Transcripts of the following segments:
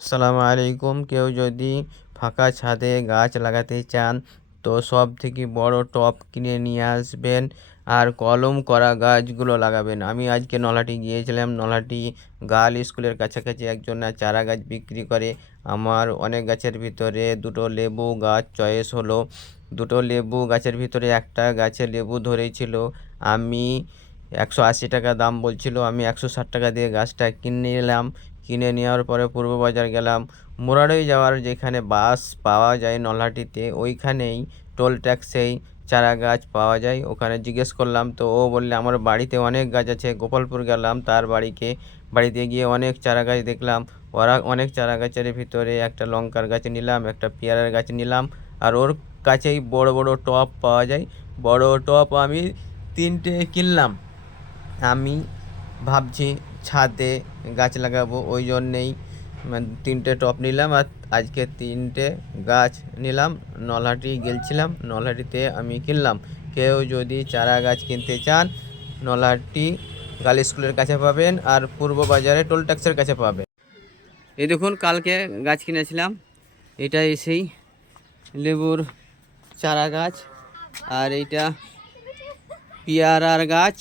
আসসালামু আলাইকুম। কেউ যদি ফাঁকা ছাদে গাছ লাগাতে চান, তো সব থেকে বড় টব কিনে নিয়ে আসবেন আর কলম করা গাছগুলো লাগাবেন। আমি আজকে নলহাটি গিয়েছিলাম। নলহাটি গার্ল স্কুলের কাছাকাছি একজন চারা গাছ বিক্রি করে। আমার অনেক গাছের ভিতরে দুটো লেবু গাছ চয়েস হলো। দুটো লেবু গাছের ভিতরে একটা গাছে লেবু ধরেছিল। আমি একশো আশি টাকা দাম বলছিল। আমি একশো ষাট টাকা দিয়ে গাছটা কিনে নিলাম। কিনে নেওয়ার পরে পূর্ব বাজার গেলাম। মুরারই যাওয়ার যেখানে বাস পাওয়া যায় নলহাটিতে, ওইখানেই টোল ট্যাক্সেই চারা গাছ পাওয়া যায়। ওখানে জিজ্ঞেস করলাম, তো ও বললে, আমার বাড়িতে অনেক গাছ আছে, গোপালপুর গেলাম তার বাড়িকে। বাড়িতে গিয়ে অনেক চারা গাছ দেখলাম। ওরা অনেক চারা গাছের ভিতরে একটা লঙ্কার গাছ নিলাম, একটা পেয়ারার গাছ নিলাম। আর ওর কাছেই বড় বড় টব পাওয়া যায়। বড় টব আমি তিনটে কিনলাম। আমি ভাবছি ছাদে গাছ লাগাবো, ওই জন্যেই তিনটে টপ নিলাম আর আজকে তিনটে গাছ নিলাম। নলহাটি গেছিলাম নলহাটিতে আমি কিনলাম। কেউ যদি চারা গাছ কিনতে চান, নলহাটি গার্ল স্কুলের কাছে পাবেন আর পূর্ব বাজারে টোল ট্যাক্সের কাছে পাবেন। এই দেখুন, কালকে গাছ কিনেছিলাম। এটা সেই লেবুর চারা গাছ। আর এইটা পেয়ারার গাছ।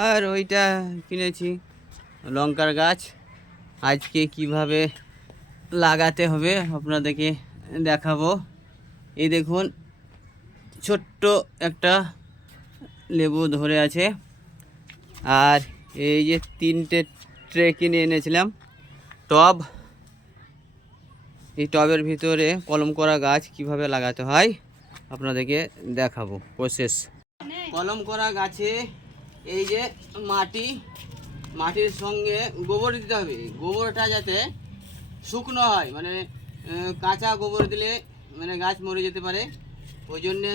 আর ওইটা কিনেছি। লঙ্কার গাছ। আজকে কীভাবে লাগাতে হবে আপনাদেরকে দেখাবো। এই দেখুন, ছোট্ট একটা লেবু ধরে আছে। আর এই যে তিনটে ট্রে কিনে এনেছিলাম। টব। এই টবের ভিতরে কলম করা গাছ কীভাবে লাগাতে হয়, আপনাদেরকে দেখাবো প্রসেস কলম করা গাছে এই যে মাটি, মাটির সঙ্গে গোবর দিতে হবে। গোবরটা যাতে শুকনো হয় মানে কাঁচা গোবর দিলে মানে গাছ মরে যেতে পারে। ওই জন্যে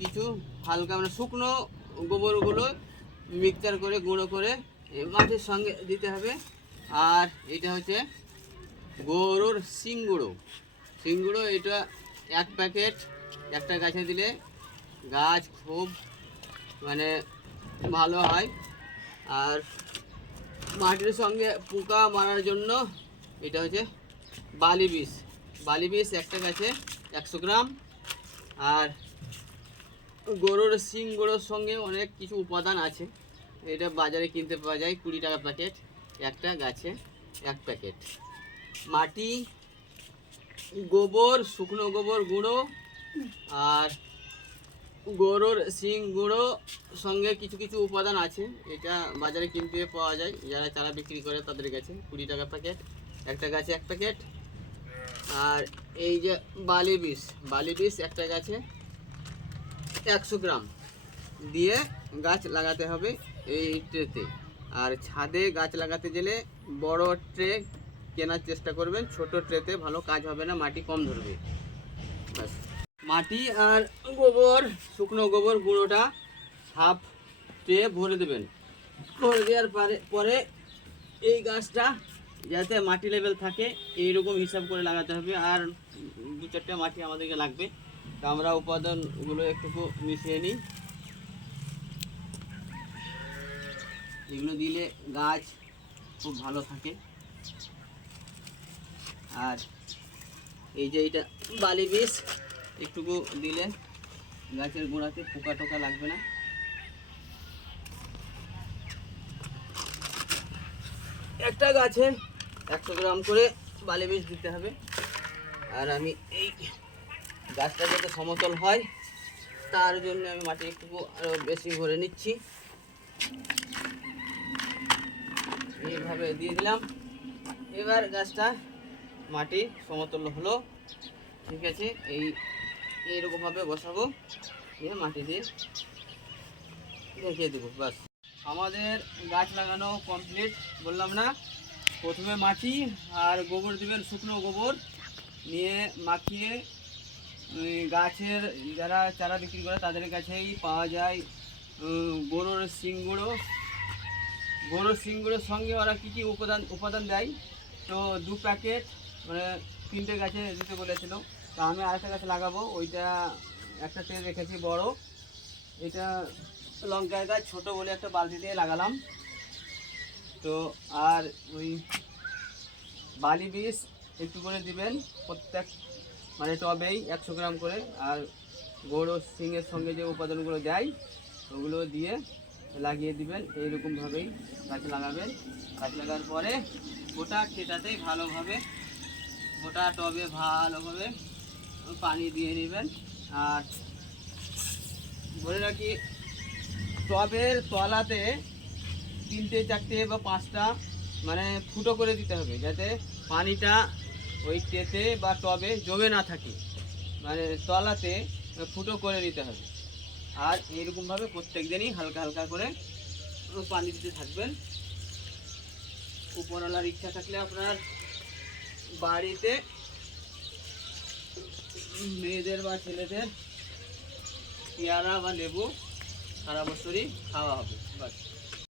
কিছু হালকা মানে শুকনো গোবরগুলো মিক্সচার করে, গুঁড়ো করে মাটির সঙ্গে দিতে হবে। আর এটা হচ্ছে গরুর শিংগুঁড়ো শিংগুঁড়ো এটা এক প্যাকেট, একটা গাছে দিলে গাছ খুব মানে ভালো হয়। আর মাটির সঙ্গে পোকা মারার জন্য এটা হচ্ছে বালি বিষ। বালি বিষ একটা গাছে একশো গ্রাম। আর গরুর শিং গরুর সঙ্গে অনেক কিছু উপাদান আছে। এটা বাজারে কিনতে পাওয়া যায় কুড়ি টাকা প্যাকেট। একটা গাছে এক প্যাকেট। মাটি, গোবর, শুকনো গোবর গুঁড়ো। আর গরুর শিং গুঁড়ো সঙ্গে কিছু কিছু উপাদান আছে। এটা বাজারে কিনতে পাওয়া যায়। যারা চারা বিক্রি করে তাদের কাছে কুড়ি টাকা প্যাকেট, একটা গাছে এক প্যাকেট। আর এই যে বালি বিষ বালি বিষ একটা গাছে একশো গ্রাম দিয়ে গাছ লাগাতে হবে এই ট্রেতে। আর ছাদে গাছ লাগাতে গেলে বড় ট্রে কেনার চেষ্টা করবেন। ছোট ট্রেতে ভালো কাজ হবে না, মাটি কম ধরবে। মাটি আর গোবর, শুকনো গোবর গুঁড়োটা হাফ ভরে দেবেন। ভরে দেওয়ার পরে পরে এই গাছটা যাতে মাটি লেভেল থাকে, এইরকম হিসাব করে লাগাতে হবে। আর দু চারটে মাটি আমাদেরকে লাগবে। তা আমরা উপাদানগুলো একটু মিশিয়ে নিই। এগুলো দিলে গাছ খুব ভালো থাকে। আর এই যে এটা বালি বিষ একটুকু দিলে গাছের গোড়াতে পোকা টোকা লাগবে না। একটা গাছে একশো গ্রাম করে বালি বীজ দিতে হবে। আর আমি এই গাছটা যাতে সমতল হয়, তার জন্য আমি মাটি একটু আরও বেশি ভরে নিচ্ছি। এইভাবে দিয়ে দিলাম। এবার গাছটা মাটি সমতল হলো। ঠিক আছে, এই এইরকমভাবে বসাবো, দিয়ে মাটি দিয়ে রেখে দেবো বাস আমাদের গাছ লাগানো কমপ্লিট বললাম না? প্রথমে মাটি আর গোবর দিবেন শুকনো গোবর, নিয়ে মাখিয়ে গাছের যারা চারা বিক্রি করে তাদের কাছেই পাওয়া যায় গরুর শিংগুঁড়ো গরুর শিংগুঁড়োর সঙ্গে ওরা কী কী উপাদান উপাদান দেয়? তো দু প্যাকেট মানে তিনটে গাছে দিতে বলেছিল। তা আমি আরেকটা গাছ লাগাবো, ওইটা একটা তেল রেখেছি বড়। এটা লঙ্কার গাছ, ছোটো বলে একটা বালতি দিয়ে লাগালাম। তো আর ওই বালি বীজ একটু করে দিবেন, প্রত্যেক মানে টবেই একশো গ্রাম করে। আর গরু সিংয়ের সঙ্গে যে উপাদানগুলো দেয়, ওগুলো দিয়ে লাগিয়ে দিবেন, এইরকমভাবেই গাছ লাগাবেন। গাছ লাগার পরে গোটা খেটাতে ভালোভাবে, গোটা টবে ভালোভাবে পানি দিয়ে নেবেন। আর বলে রাখি, টবের তলাতে তিনটে, চারটে বা পাঁচটা মানে ফুটো করে দিতে হবে, যাতে পানিটা ওই টেতে বা টবে জমে না থাকে। মানে তলাতে ফুটো করে নিতে হবে। আর এইরকমভাবে প্রত্যেক দিনই হালকা হালকা করে পানি দিতে থাকবেন। উপরওয়ালার ইচ্ছা থাকলে আপনার বাড়িতে মেয়েদের বা ছেলেদের পেয়ারা বা লেবু সারা বছরই খাওয়া হবে বাস।